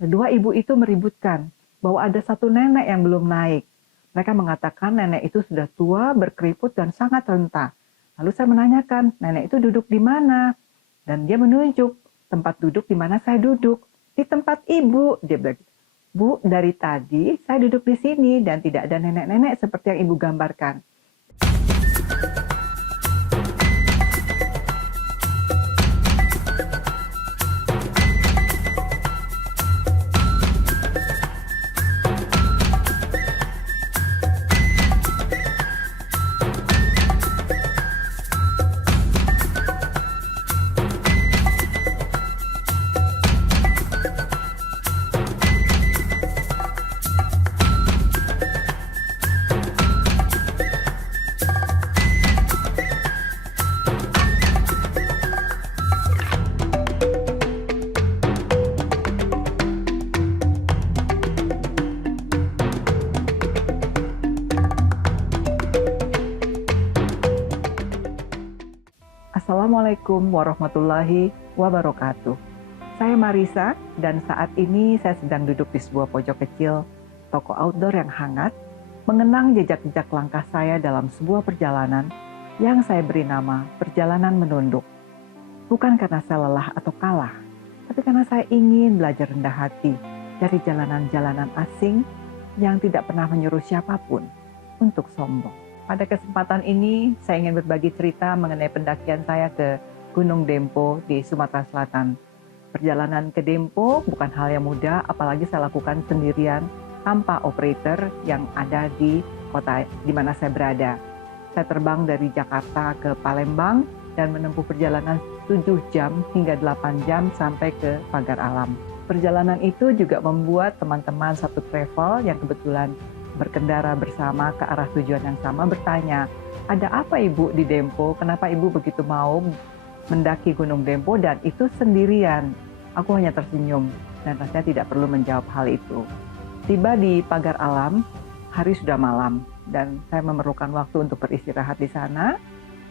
Kedua ibu itu meributkan bahwa ada satu nenek yang belum naik. Mereka mengatakan nenek itu sudah tua, berkeriput, dan sangat renta. Lalu saya menanyakan, nenek itu duduk di mana? Dan dia menunjuk tempat duduk di mana saya duduk. Di tempat ibu, dia bilang. Bu, dari tadi saya duduk di sini dan tidak ada nenek-nenek seperti yang ibu gambarkan. Assalamualaikum warahmatullahi wabarakatuh. Saya Marisa dan saat ini saya sedang duduk di sebuah pojok kecil, toko outdoor yang hangat, mengenang jejak-jejak langkah saya dalam sebuah perjalanan yang saya beri nama Perjalanan Menunduk. Bukan karena saya lelah atau kalah, tapi karena saya ingin belajar rendah hati dari jalanan-jalanan asing yang tidak pernah menyuruh siapapun untuk sombong. Pada kesempatan ini, saya ingin berbagi cerita mengenai pendakian saya ke Gunung Dempo di Sumatera Selatan. Perjalanan ke Dempo bukan hal yang mudah, apalagi saya lakukan sendirian tanpa operator yang ada di kota di mana saya berada. Saya terbang dari Jakarta ke Palembang dan menempuh perjalanan 7 jam hingga 8 jam sampai ke Pagar Alam. Perjalanan itu juga membuat teman-teman satu travel yang kebetulan berkendara bersama ke arah tujuan yang sama bertanya, ada apa ibu di Dempo? Kenapa ibu begitu mau mendaki Gunung Dempo dan itu sendirian? Aku hanya tersenyum dan rasanya tidak perlu menjawab hal itu. Tiba di Pagar Alam, hari sudah malam dan saya memerlukan waktu untuk beristirahat di sana.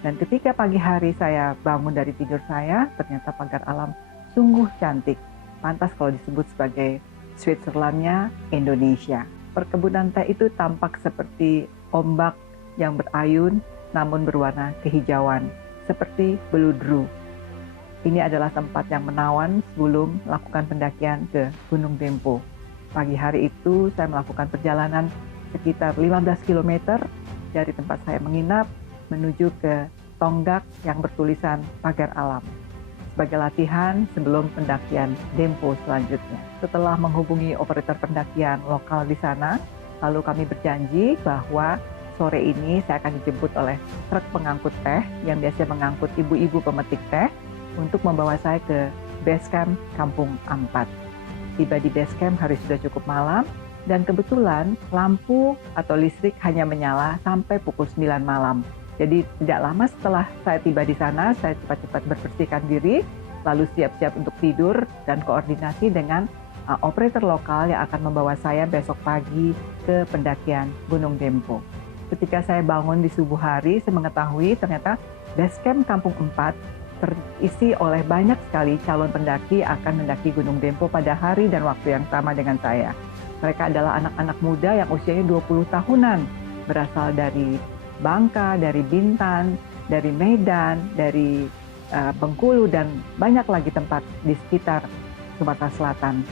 Dan ketika pagi hari saya bangun dari tidur saya, ternyata Pagar Alam sungguh cantik. Pantas kalau disebut sebagai Switzerland-nya Indonesia. Perkebunan teh itu tampak seperti ombak yang berayun namun berwarna kehijauan, seperti beludru. Ini adalah tempat yang menawan sebelum melakukan pendakian ke Gunung Dempo. Pagi hari itu saya melakukan perjalanan sekitar 15 km dari tempat saya menginap menuju ke tonggak yang bertulisan Pagar Alam, sebagai latihan sebelum pendakian Dempo selanjutnya. Setelah menghubungi operator pendakian lokal di sana, lalu kami berjanji bahwa sore ini saya akan dijemput oleh truk pengangkut teh yang biasa mengangkut ibu-ibu pemetik teh untuk membawa saya ke base camp Kampung Ampat. Tiba di base camp hari sudah cukup malam dan kebetulan lampu atau listrik hanya menyala sampai pukul 9 malam. Jadi tidak lama setelah saya tiba di sana, saya cepat-cepat membersihkan diri, lalu siap-siap untuk tidur dan koordinasi dengan operator lokal yang akan membawa saya besok pagi ke pendakian Gunung Dempo. Ketika saya bangun di subuh hari, saya mengetahui ternyata base camp Kampung Empat terisi oleh banyak sekali calon pendaki akan mendaki Gunung Dempo pada hari dan waktu yang sama dengan saya. Mereka adalah anak-anak muda yang usianya 20 tahunan, berasal dari Bangka, dari Bintan, dari Medan, dari Bengkulu, dan banyak lagi tempat di sekitar Sumatera Selatan.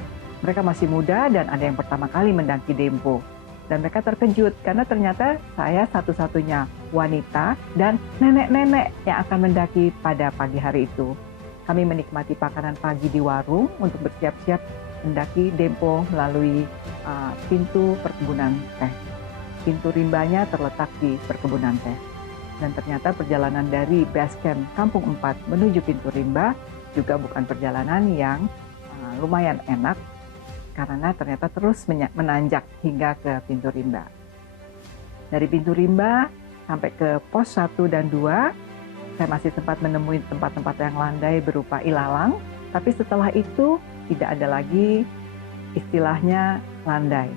Mereka masih muda dan ada yang pertama kali mendaki Dempo. Dan mereka terkejut karena ternyata saya satu-satunya wanita dan nenek-nenek yang akan mendaki pada pagi hari itu. Kami menikmati makanan pagi di warung untuk bersiap-siap mendaki Dempo melalui pintu perkebunan teh. Pintu rimbanya terletak di perkebunan teh. Dan ternyata perjalanan dari base camp Kampung Empat menuju pintu rimba juga bukan perjalanan yang lumayan enak, karena ternyata terus menanjak hingga ke pintu rimba. Dari pintu rimba sampai ke pos 1 dan 2, saya masih sempat menemui tempat-tempat yang landai berupa ilalang, tapi setelah itu tidak ada lagi istilahnya landai.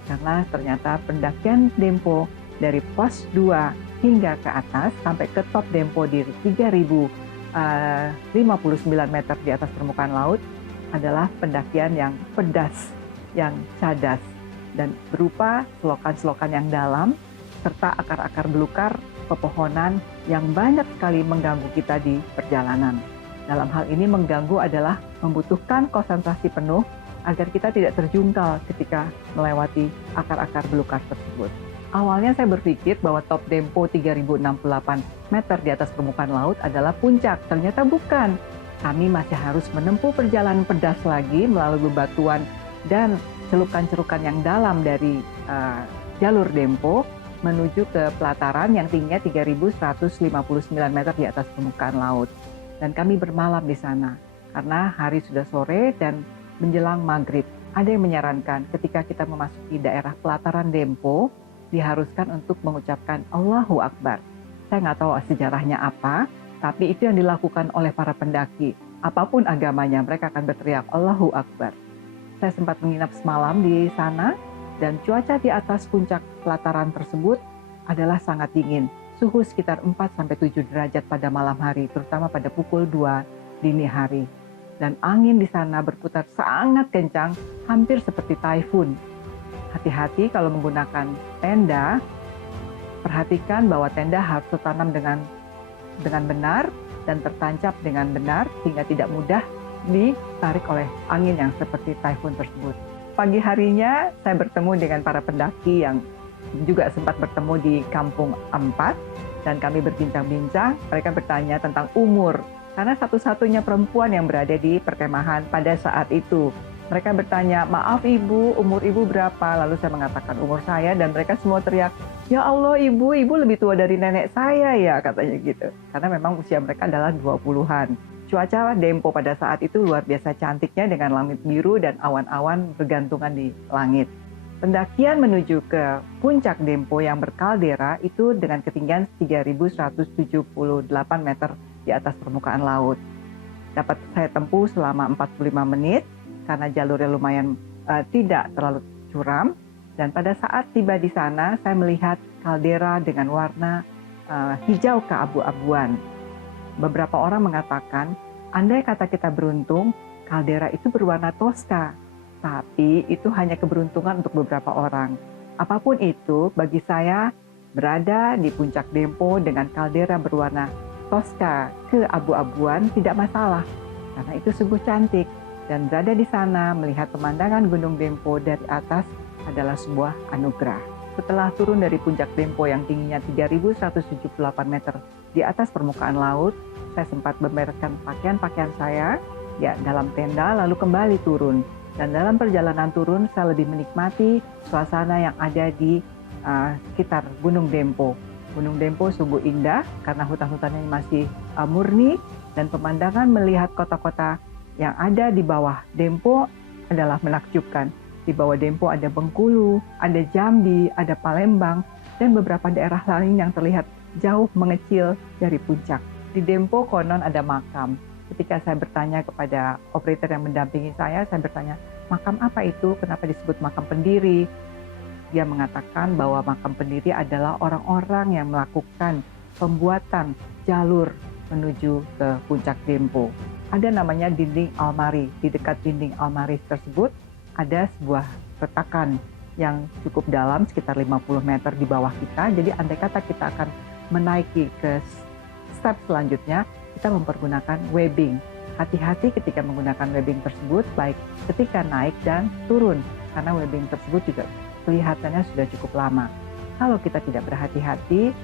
Karena ternyata pendakian Dempo dari pos 2 hingga ke atas sampai ke top Dempo di 3.059 meter di atas permukaan laut adalah pendakian yang pedas, yang cadas, dan berupa selokan-selokan yang dalam, serta akar-akar belukar pepohonan yang banyak sekali mengganggu kita di perjalanan. Dalam hal ini mengganggu adalah membutuhkan konsentrasi penuh agar kita tidak terjungkal ketika melewati akar-akar belukar tersebut. Awalnya saya berpikir bahwa top Dempo 3068 meter di atas permukaan laut adalah puncak. Ternyata bukan. Kami masih harus menempuh perjalanan pedas lagi melalui bebatuan dan celukan-celukan yang dalam dari jalur Dempo menuju ke pelataran yang tingginya 3159 meter di atas permukaan laut. Dan kami bermalam di sana karena hari sudah sore dan menjelang maghrib. Ada yang menyarankan ketika kita memasuki daerah pelataran Dempo, diharuskan untuk mengucapkan Allahu Akbar. Saya nggak tahu sejarahnya apa, tapi itu yang dilakukan oleh para pendaki. Apapun agamanya, mereka akan berteriak Allahu Akbar. Saya sempat menginap semalam di sana, dan cuaca di atas puncak pelataran tersebut adalah sangat dingin. Suhu sekitar 4-7 derajat pada malam hari, terutama pada pukul 2 dini hari. Dan angin di sana berputar sangat kencang, hampir seperti taifun. Hati-hati kalau menggunakan tenda, perhatikan bahwa tenda harus tertanam dengan benar dan tertancap dengan benar sehingga tidak mudah ditarik oleh angin yang seperti taifun tersebut. Pagi harinya saya bertemu dengan para pendaki yang juga sempat bertemu di Kampung 4 dan kami berbincang-bincang. Mereka bertanya tentang umur karena satu-satunya perempuan yang berada di perkemahan pada saat itu. Mereka bertanya, maaf ibu, umur ibu berapa? Lalu saya mengatakan umur saya dan mereka semua teriak, ya Allah ibu lebih tua dari nenek saya ya, katanya gitu. Karena memang usia mereka adalah 20-an. Cuaca Dempo pada saat itu luar biasa cantiknya dengan langit biru dan awan-awan bergantungan di langit. Pendakian menuju ke puncak Dempo yang berkaldera itu dengan ketinggian 3.178 meter di atas permukaan laut. Dapat saya tempuh selama 45 menit, karena jalurnya lumayan tidak terlalu curam. Dan pada saat tiba di sana, saya melihat kaldera dengan warna hijau keabu-abuan. Beberapa orang mengatakan, andai kata kita beruntung, kaldera itu berwarna toska. Tapi itu hanya keberuntungan untuk beberapa orang. Apapun itu, bagi saya berada di puncak Dempo dengan kaldera berwarna toska keabu-abuan tidak masalah. Karena itu sungguh cantik. Dan berada di sana melihat pemandangan Gunung Dempo dari atas adalah sebuah anugerah. Setelah turun dari puncak Dempo yang tingginya 3.178 meter di atas permukaan laut, saya sempat membereskan pakaian-pakaian saya dalam tenda lalu kembali turun. Dan dalam perjalanan turun saya lebih menikmati suasana yang ada di sekitar Gunung Dempo. Gunung Dempo sungguh indah karena hutan-hutannya masih murni dan pemandangan melihat kota-kota yang ada di bawah Dempo adalah menakjubkan. Di bawah Dempo ada Bengkulu, ada Jambi, ada Palembang, dan beberapa daerah lain yang terlihat jauh mengecil dari puncak. Di Dempo konon ada makam. Ketika saya bertanya kepada operator yang mendampingi saya bertanya, makam apa itu? Kenapa disebut makam pendiri? Dia mengatakan bahwa makam pendiri adalah orang-orang yang melakukan pembuatan jalur menuju ke puncak Dempo. Ada namanya dinding almari. Di dekat dinding almari tersebut ada sebuah retakan yang cukup dalam, sekitar 50 meter di bawah kita. Jadi andai kata kita akan menaiki ke step selanjutnya, kita mempergunakan webbing. Hati-hati ketika menggunakan webbing tersebut, baik ketika naik dan turun. Karena webbing tersebut juga kelihatannya sudah cukup lama. Kalau kita tidak berhati-hati,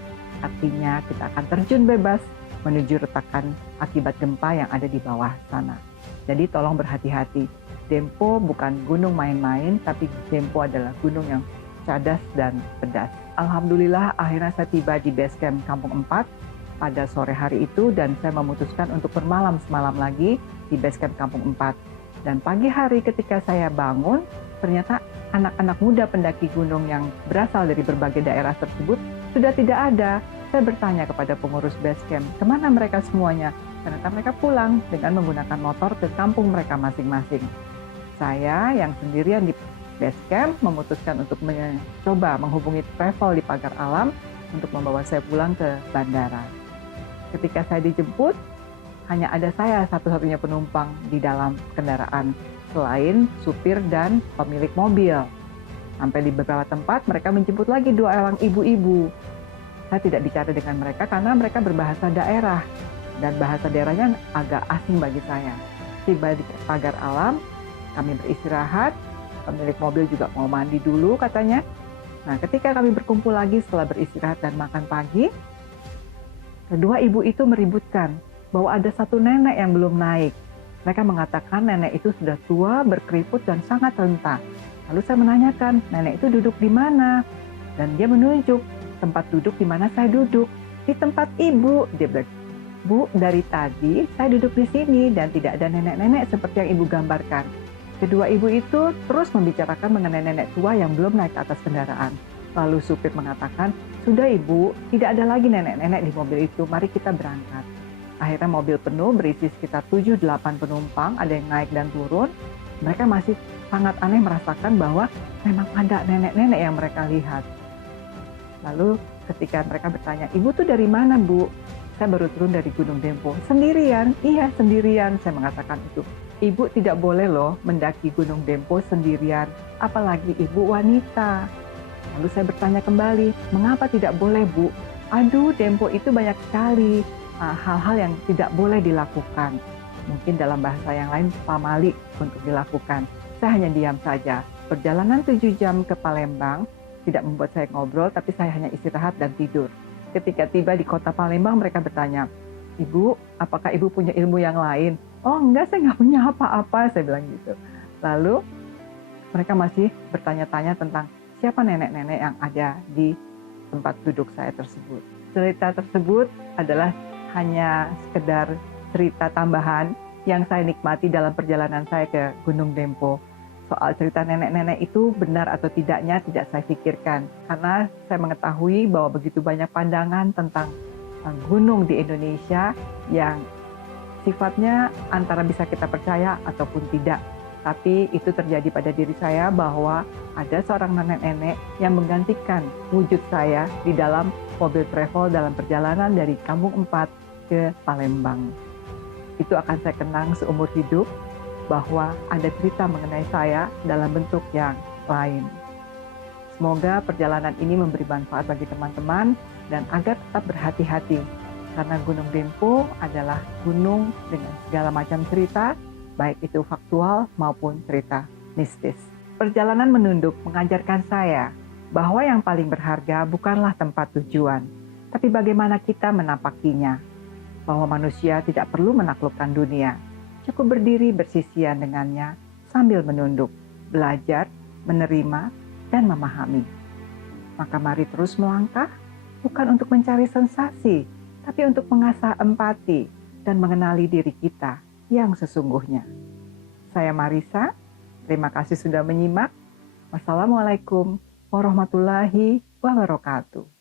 artinya kita akan terjun bebas menuju retakan akibat gempa yang ada di bawah sana. Jadi tolong berhati-hati. Dempo bukan gunung main-main, tapi Dempo adalah gunung yang cadas dan pedas. Alhamdulillah akhirnya saya tiba di base camp Kampung 4 pada sore hari itu dan saya memutuskan untuk bermalam semalam lagi di base camp Kampung 4. Dan pagi hari ketika saya bangun, ternyata anak-anak muda pendaki gunung yang berasal dari berbagai daerah tersebut sudah tidak ada. Saya bertanya kepada pengurus base camp, kemana mereka semuanya? Ternyata mereka pulang dengan menggunakan motor ke kampung mereka masing-masing. Saya yang sendirian di base camp memutuskan untuk mencoba menghubungi travel di Pagar Alam untuk membawa saya pulang ke bandara. Ketika saya dijemput, hanya ada saya satu-satunya penumpang di dalam kendaraan selain supir dan pemilik mobil. Sampai di beberapa tempat mereka menjemput lagi 2 orang ibu-ibu. Saya tidak bicara dengan mereka karena mereka berbahasa daerah dan bahasa daerahnya agak asing bagi saya. Tiba di pagar alam, kami beristirahat, pemilik mobil juga mau mandi dulu katanya. Nah, ketika kami berkumpul lagi setelah beristirahat dan makan pagi, kedua ibu itu meributkan bahwa ada satu nenek yang belum naik. Mereka mengatakan nenek itu sudah tua, berkeriput, dan sangat renta. Lalu saya menanyakan, nenek itu duduk di mana? Dan dia menunjuk tempat duduk di mana saya duduk. Di tempat ibu, dia bilang. Bu, dari tadi saya duduk di sini dan tidak ada nenek-nenek seperti yang ibu gambarkan. Kedua ibu itu terus membicarakan mengenai nenek tua yang belum naik ke atas kendaraan. Lalu supir mengatakan, sudah ibu, tidak ada lagi nenek-nenek di mobil itu, mari kita berangkat. Akhirnya mobil penuh berisi sekitar 7-8 penumpang, ada yang naik dan turun. Mereka masih sangat aneh merasakan bahwa memang ada nenek-nenek yang mereka lihat. Lalu ketika mereka bertanya, ibu tuh dari mana bu? Saya baru turun dari Gunung Dempo. Sendirian? Iya sendirian, saya mengatakan itu. Ibu tidak boleh loh mendaki Gunung Dempo sendirian, apalagi ibu wanita. Lalu saya bertanya kembali, mengapa tidak boleh bu? Aduh, Dempo itu banyak sekali hal-hal yang tidak boleh dilakukan. Mungkin dalam bahasa yang lain pamali untuk dilakukan. Saya hanya diam saja. Perjalanan 7 jam ke Palembang tidak membuat saya ngobrol, tapi saya hanya istirahat dan tidur. Ketika tiba di kota Palembang, mereka bertanya, Ibu, apakah Ibu punya ilmu yang lain? Oh enggak, saya nggak punya apa-apa, saya bilang gitu. Lalu mereka masih bertanya-tanya tentang siapa nenek-nenek yang ada di tempat duduk saya tersebut. Cerita tersebut adalah hanya sekedar cerita tambahan yang saya nikmati dalam perjalanan saya ke Gunung Dempo. Soal cerita nenek-nenek itu benar atau tidaknya tidak saya pikirkan. Karena saya mengetahui bahwa begitu banyak pandangan tentang gunung di Indonesia yang sifatnya antara bisa kita percaya ataupun tidak. Tapi itu terjadi pada diri saya bahwa ada seorang nenek-nenek yang menggantikan wujud saya di dalam mobil travel dalam perjalanan dari Kampung 4 ke Palembang. Itu akan saya kenang seumur hidup, bahwa ada cerita mengenai saya dalam bentuk yang lain. Semoga perjalanan ini memberi manfaat bagi teman-teman dan agar tetap berhati-hati karena Gunung Dempo adalah gunung dengan segala macam cerita, baik itu faktual maupun cerita mistis. Perjalanan menunduk mengajarkan saya bahwa yang paling berharga bukanlah tempat tujuan, tapi bagaimana kita menapakinya. Bahwa manusia tidak perlu menaklukkan dunia, cukup berdiri bersisian dengannya sambil menunduk, belajar, menerima, dan memahami. Maka mari terus melangkah, bukan untuk mencari sensasi, tapi untuk mengasah empati dan mengenali diri kita yang sesungguhnya. Saya Marisa, terima kasih sudah menyimak. Wassalamualaikum warahmatullahi wabarakatuh.